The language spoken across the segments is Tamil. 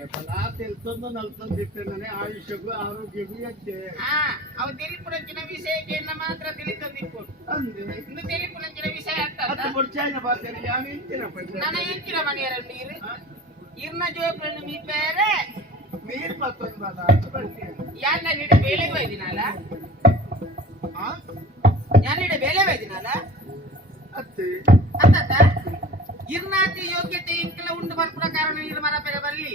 எப்பதா தெரிஞ்சு நல்லே ஆயுஷக்கும் ஆரோக்கியமும் எச்சே அவன் தெளிப்புல சின்ன விஷயம் என்ன மாத்திரம் தெளித்தந்து தெளிப்புல சின்ன விஷயம் எத்தனை முடிச்சா என்ன பாத்தியா இருக்கிற மணியர் நீர் இருந்த ஜோப்பு நீ பேரு நீர் பத்தொன்பதா யார் நான் வேலை வைதினால என்னிட வேலை வைதினால அத்து அத்தா இருநாத்தி யோக்கியத்தை இங்கே உண்டு பண்ண காரணம் இல்லை மரப்பெற வள்ளி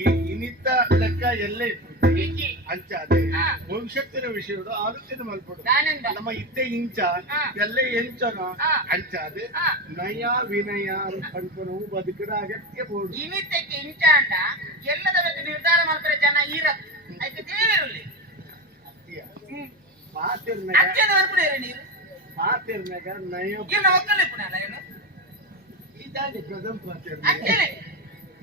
ಇನ್ನಿತ್ತ ಲೆಕ್ಕ ಎಲ್ಲೇ ಅಂಚ ಅದೇ ಭವಿಷ್ಯತ್ತಿನ ವಿಷಯ ಆಲೋಚನೆ ಮಾಡ್ಬೋದು ನಮ್ಮ ಇದ್ದೇ ಇಂಚ ಎಲ್ಲೇ ಎಂಚನೋ ಅಂಚ ಅದೇ ನಯ ವಿನಯ ಅನ್ಕೊಂಡು ಬದುಕಿನ ಅಗತ್ಯ ಬೋದು ಇನ್ನಿತ್ತಕ್ಕೆ ಇಂಚ ಅಂತ ಎಲ್ಲದ ಬಗ್ಗೆ ನಿರ್ಧಾರ ಮಾಡ್ತಾರೆ ಜನ ಈರತ್ ಅದಕ್ಕೆ ದೇವರಲ್ಲಿ ಪಾತಿರ್ನಾಗ ಪಾತಿರ್ನಾಗ ನಯ ಇದಾಗ ಪ್ರಥಮ ಪಾತಿರ್ನಾಗ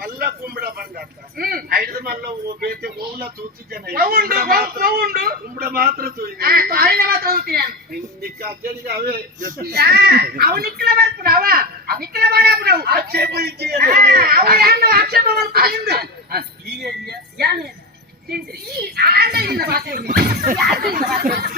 మళ్ళా కుంబిడ పండ కుంబిడ మాత్రం ఈ ఆడ ఇంద పాత్ర ఉంది ఈ ఆడ ఇంద పాత్ర ఉంది